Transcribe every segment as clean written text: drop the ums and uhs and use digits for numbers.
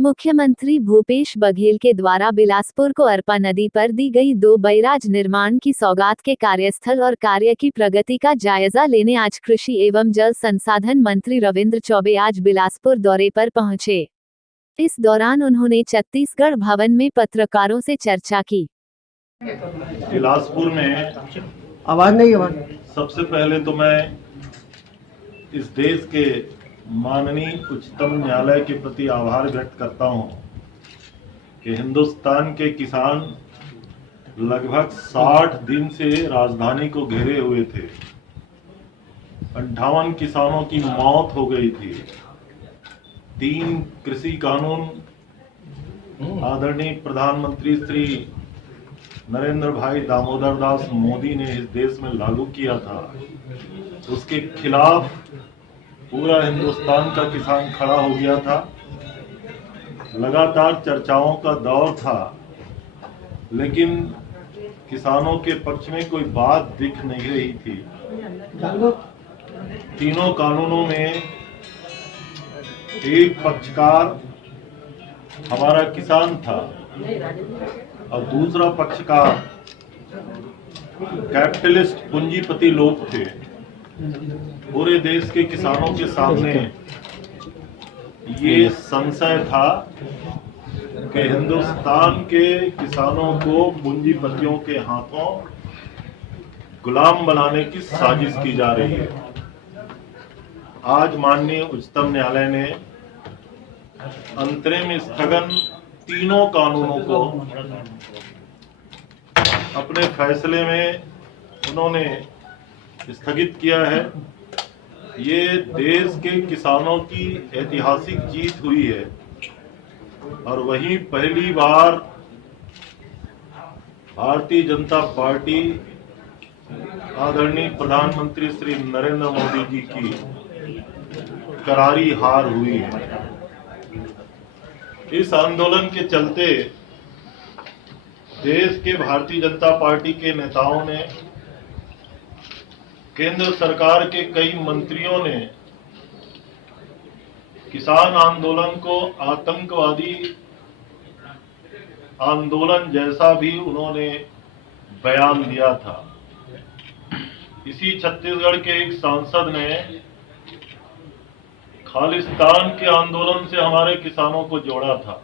मुख्यमंत्री भूपेश बघेल के द्वारा बिलासपुर को अरपा नदी पर दी गई 2 बैराज निर्माण की सौगात के कार्यस्थल और कार्य की प्रगति का जायजा लेने आज कृषि एवं जल संसाधन मंत्री रविंद्र चौबे आज बिलासपुर दौरे पर पहुंचे। इस दौरान उन्होंने छत्तीसगढ़ भवन में पत्रकारों से चर्चा की। बिलासपुर में आवाज नहीं सबसे पहले तो मैं इस देश के माननीय उच्चतम न्यायालय के प्रति आभार व्यक्त करता हूं कि हिंदुस्तान के किसान लगभग 60 दिन से राजधानी को घेरे हुए थे। 58 किसानों की मौत हो गई थी। 3 कृषि कानून आदरणीय प्रधानमंत्री श्री नरेंद्र भाई दामोदर दास मोदी ने इस देश में लागू किया था। उसके खिलाफ पूरा हिंदुस्तान का किसान खड़ा हो गया था। लगातार चर्चाओं का दौर था, लेकिन किसानों के पक्ष में कोई बात दिख नहीं रही थी। तीनों कानूनों में एक पक्षकार हमारा किसान था और दूसरा पक्षकार कैपिटलिस्ट पूंजीपति लोग थे। पूरे देश के किसानों के सामने ये संशय था कि हिंदुस्तान के किसानों को पूंजीपतियों के हाथों गुलाम बनाने की साजिश की जा रही है। आज माननीय उच्चतम न्यायालय ने अंतरिम स्थगन तीनों कानूनों को अपने फैसले में उन्होंने स्थगित किया है। ये देश के किसानों की ऐतिहासिक जीत हुई है और वहीं पहली बार भारतीय जनता पार्टी आदरणीय प्रधानमंत्री श्री नरेंद्र मोदी जी की करारी हार हुई है। इस आंदोलन के चलते देश के भारतीय जनता पार्टी के नेताओं ने, केंद्र सरकार के कई मंत्रियों ने किसान आंदोलन को आतंकवादी आंदोलन जैसा भी उन्होंने बयान दिया था। इसी छत्तीसगढ़ के एक सांसद ने खालिस्तान के आंदोलन से हमारे किसानों को जोड़ा था।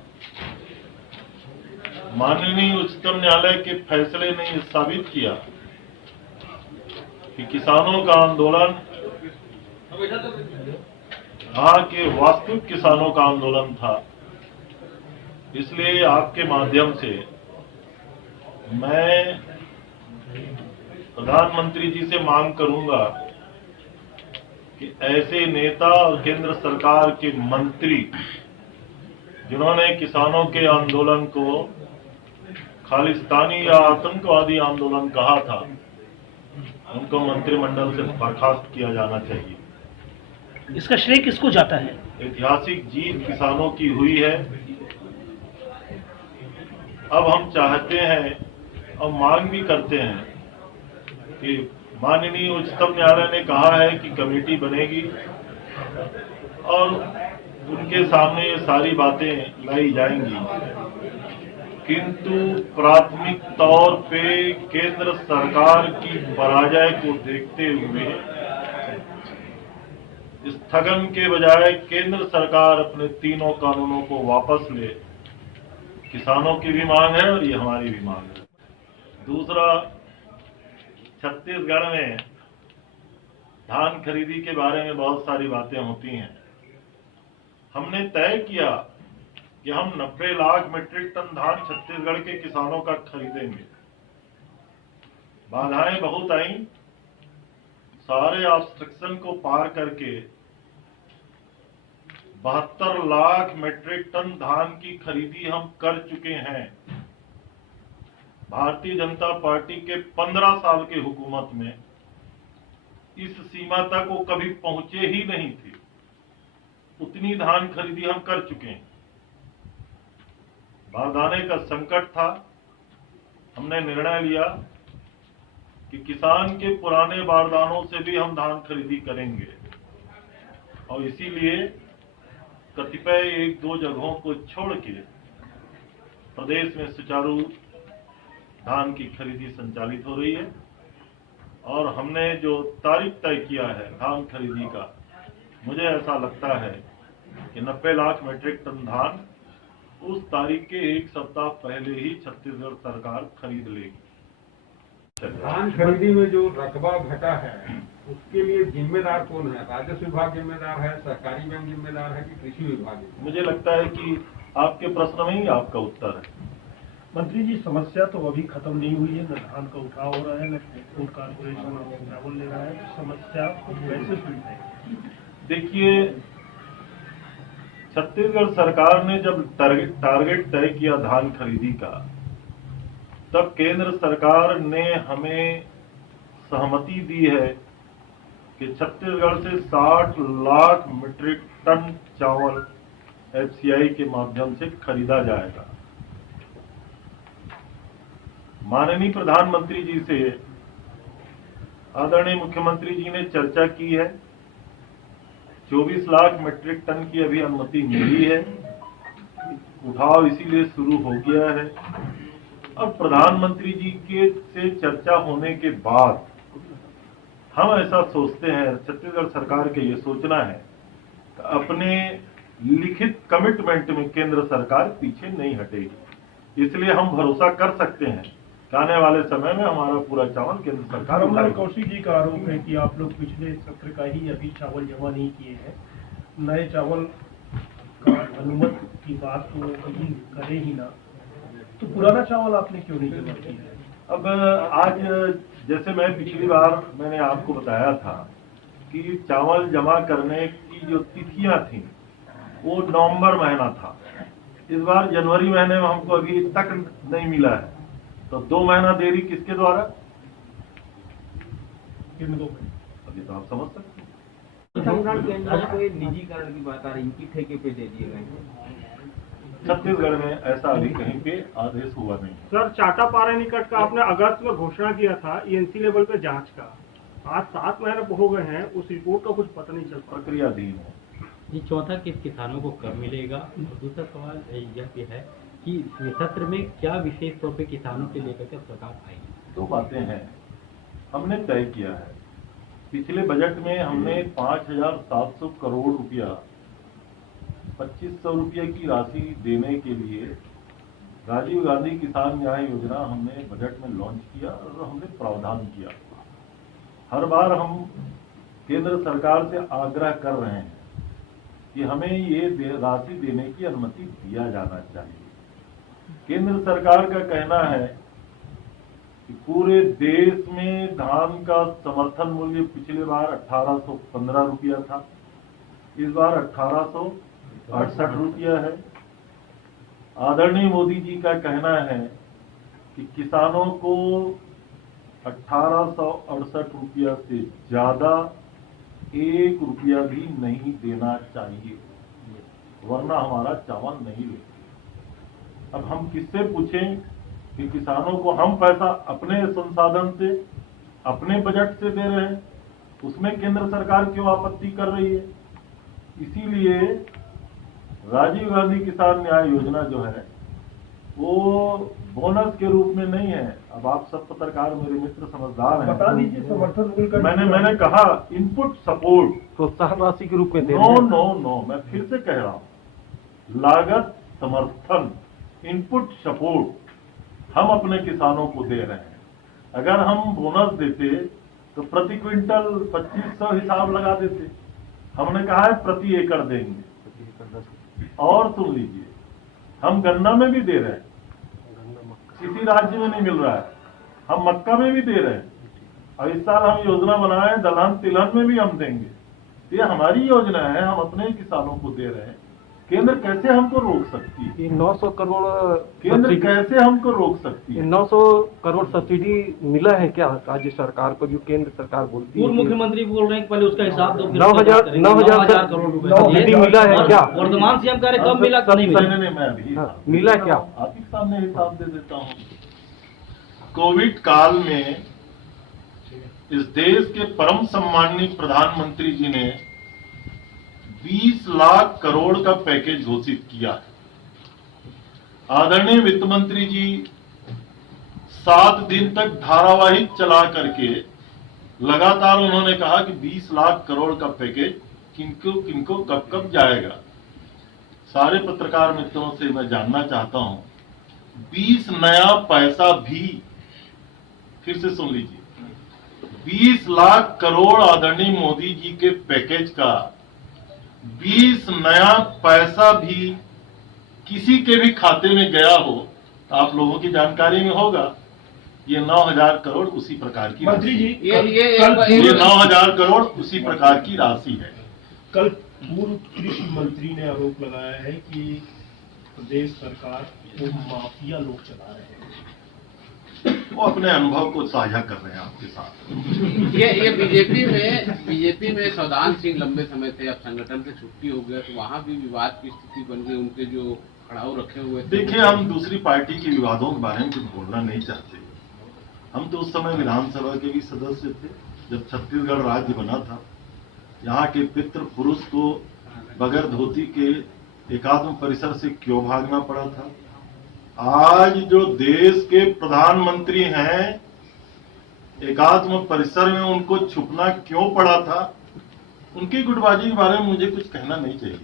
माननीय उच्चतम न्यायालय के फैसले ने यह साबित किया कि किसानों का आंदोलन यहाँ के वास्तविक किसानों का आंदोलन था। इसलिए आपके माध्यम से मैं प्रधानमंत्री जी से मांग करूंगा कि ऐसे नेता और केंद्र सरकार के मंत्री जिन्होंने किसानों के आंदोलन को खालिस्तानी या आतंकवादी आंदोलन कहा था, उनको मंत्रिमंडल से बर्खास्त किया जाना चाहिए। इसका श्रेय किसको जाता है? ऐतिहासिक जीत किसानों की हुई है। अब हम चाहते हैं और मांग भी करते हैं कि माननीय उच्चतम न्यायालय ने कहा है कि कमेटी बनेगी और उनके सामने ये सारी बातें लाई जाएंगी, किंतु प्राथमिक तौर पे केंद्र सरकार की पराजय को देखते हुए स्थगन के बजाय केंद्र सरकार अपने तीनों कानूनों को वापस ले। किसानों की भी मांग है और ये हमारी भी मांग है। दूसरा, छत्तीसगढ़ में धान खरीदी के बारे में बहुत सारी बातें होती हैं। हमने तय किया कि हम 90 लाख मीट्रिक टन धान छत्तीसगढ़ के किसानों का खरीदेंगे। बाधाएं बहुत आई, सारे ऑब्स्ट्रक्शन को पार करके 72 लाख मीट्रिक टन धान की खरीदी हम कर चुके हैं। भारतीय जनता पार्टी के 15 साल की हुकूमत में इस सीमा तक वो कभी पहुंचे ही नहीं थे। उतनी धान खरीदी हम कर चुके हैं। बारदाने का संकट था, हमने निर्णय लिया कि किसान के पुराने बारदानों से भी हम धान खरीदी करेंगे और इसीलिए कतिपय एक दो जगहों को छोड़ के प्रदेश में सुचारू धान की खरीदी संचालित हो रही है और हमने जो तारीख तय किया है धान खरीदी का, मुझे ऐसा लगता है कि 90 लाख मीट्रिक टन धान उस तारीख के एक सप्ताह पहले ही छत्तीसगढ़ सरकार खरीद लेगी। धान खरीदी में जो रकबा घटा है उसके लिए जिम्मेदार कौन है? राजस्व विभाग जिम्मेदार है, सहकारी बैंक जिम्मेदार है कि कृषि विभाग? मुझे लगता है कि आपके प्रश्न में ही आपका उत्तर है। मंत्री जी, समस्या तो अभी खत्म नहीं हुई है, न धान का उठाव हो रहा है, न फूड कारपोरेशन चावल ले रहा है, तो समस्या को कैसे सुलझाएगी? देखिए, छत्तीसगढ़ सरकार ने जब टारगेट तय किया धान खरीदी का, तब केंद्र सरकार ने हमें सहमति दी है कि छत्तीसगढ़ से 60 लाख मीट्रिक टन चावल एफसीआई के माध्यम से खरीदा जाएगा। माननीय प्रधानमंत्री जी से आदरणीय मुख्यमंत्री जी ने चर्चा की है। 24 लाख मीट्रिक टन की अभी अनुमति मिली है, उठाव इसीलिए शुरू हो गया है। अब प्रधानमंत्री जी के से चर्चा होने के बाद हम ऐसा सोचते हैं, छत्तीसगढ़ सरकार के ये सोचना है कि अपने लिखित कमिटमेंट में केंद्र सरकार पीछे नहीं हटेगी। इसलिए हम भरोसा कर सकते हैं कि आने वाले समय में हमारा पूरा चावल केंद्र सरकार रमलाल कौशिक जी का आरोप है कि आप लोग पिछले सत्र का ही अभी चावल जमा नहीं किए हैं, नए चावल का अनुमति की बात तो कहीं करे ही ना, तो पुराना चावल आपने क्यों नहीं जमा किया है? अब आज जैसे मैं पिछली बार मैंने आपको बताया था कि चावल जमा करने की जो तिथियां थी वो नवंबर महीना था। इस बार जनवरी महीने में हमको अभी तक नहीं मिला है, तो 2 महीना देरी किसके द्वारा? किन दो? अभी तो आप समझ सकते हैं। संग्रहण केंद्र को निजीकरण की बात आ रही है कि ठेके पे दे दिए गए। छत्तीसगढ़ में ऐसा अभी कहीं पे आदेश हुआ नहीं। सर, चाटापारा निकट का आपने अगस्त में घोषणा किया था ईएनसी लेवल पे जांच का, आज 7 महीने हो गए हैं, उस रिपोर्ट का कुछ पता नहीं चल पा। प्रक्रियाधीन है जी। चौथा, किसानों को कब मिलेगा? और दूसरा सवाल यह भी है कि सत्र में क्या विशेष तौर पे किसानों के लेकर के सरकार आएगी? 2 बातें हैं हमने तय किया है। पिछले बजट में हमने 5,700 करोड़ रुपया 2,500 रुपये की राशि देने के लिए राजीव गांधी किसान न्याय योजना हमने बजट में लॉन्च किया और हमने प्रावधान किया। हर बार हम केंद्र सरकार से आग्रह कर रहे हैं कि हमें ये राशि देने की अनुमति दिया जाना चाहिए। केंद्र सरकार का कहना है कि पूरे देश में धान का समर्थन मूल्य पिछले बार 1,815 रुपया था, इस बार 1,868 रुपया है। आदरणीय मोदी जी का कहना है कि किसानों को 1,868 रुपया से ज्यादा 1 रुपया भी नहीं देना चाहिए, वरना हमारा चावल नहीं लेते। अब हम किससे पूछें कि किसानों को हम पैसा अपने संसाधन से अपने बजट से दे रहे हैं, उसमें केंद्र सरकार क्यों आपत्ति कर रही है? इसीलिए राजीव गांधी किसान न्याय योजना जो है वो बोनस के रूप में नहीं है। अब आप सब पत्रकार मेरे मित्र समझदार हैं, बता दीजिए समर्थन मूल्य का। मैंने कहा इनपुट सपोर्ट प्रोत्साहन राशि के रूप में नो, मैं फिर से कह रहा हूं, लागत समर्थन इनपुट सपोर्ट हम अपने किसानों को दे रहे हैं। अगर हम बोनस देते तो प्रति क्विंटल 2,500 हिसाब लगा देते। हमने कहा है प्रति एकड़ देंगे। और सुन लीजिए, हम गन्ना में भी दे रहे हैं, किसी राज्य में नहीं मिल रहा है, हम मक्का में भी दे रहे हैं। और इस साल हम योजना बनाए दलहन तिलहन में भी हम देंगे। ये हमारी योजना है, हम अपने किसानों को दे रहे हैं। केंद्र कैसे हमको रोक सकती है? 900 करोड़ केंद्र कैसे हमको रोक सकती है? 900 करोड़ सब्सिडी मिला है क्या राज्य सरकार को, जो केंद्र सरकार बोलती है? पूर्व मुख्यमंत्री बोल रहे हैं कि पहले उसका हिसाब दो। 9,000 करोड़ सब्सिडी मिला है क्या? वर्तमान सीएम कह रहे कब मिला कि नहीं मिला? नहीं, मैं अभी मिला क्या? आपके सामने हिसाब दे देता हूँ। कोविड काल में इस देश के परम सम्माननीय प्रधानमंत्री जी ने 20 लाख करोड़ का पैकेज घोषित किया है। आदरणीय वित्त मंत्री जी 7 दिन तक धारावाहिक चला करके लगातार उन्होंने कहा कि 20 लाख करोड़ का पैकेज किनको किनको कब कब जाएगा। सारे पत्रकार मित्रों से मैं जानना चाहता हूं, 20 नया पैसा भी, फिर से सुन लीजिए, 20 लाख करोड़ आदरणीय मोदी जी के पैकेज का 20 नया पैसा भी किसी के भी खाते में गया हो तो आप लोगों की जानकारी में होगा। ये 9,000 करोड़ उसी प्रकार की मंत्री जी ये 9,000 करोड़ उसी प्रकार की राशि है। कल पूर्व कृषि मंत्री ने आरोप लगाया है कि प्रदेश सरकार को माफिया लोग चला रहे हैं। वो अपने अनुभव को साझा कर रहे हैं आपके साथ। ये बीजेपी में सौदान सिंह लंबे समय थे, अब संगठन से छुट्टी हो गया, तो वहाँ भी विवाद की स्थिति बन गई, उनके जो खड़ाऊ रखे हुए थे। देखिए, हम दूसरी पार्टी के विवादों के बारे में कुछ बोलना नहीं चाहते। हम तो उस समय विधानसभा के भी सदस्य थे जब छत्तीसगढ़ राज्य बना था। यहाँ के पितृ पुरुष को बगैर धोती के एकात्म परिसर से क्यों भागना पड़ा था। आज जो देश के प्रधानमंत्री हैं, एकात्म परिसर में उनको छुपना क्यों पड़ा था, उनकी गुटबाजी के बारे में मुझे कुछ कहना नहीं चाहिए।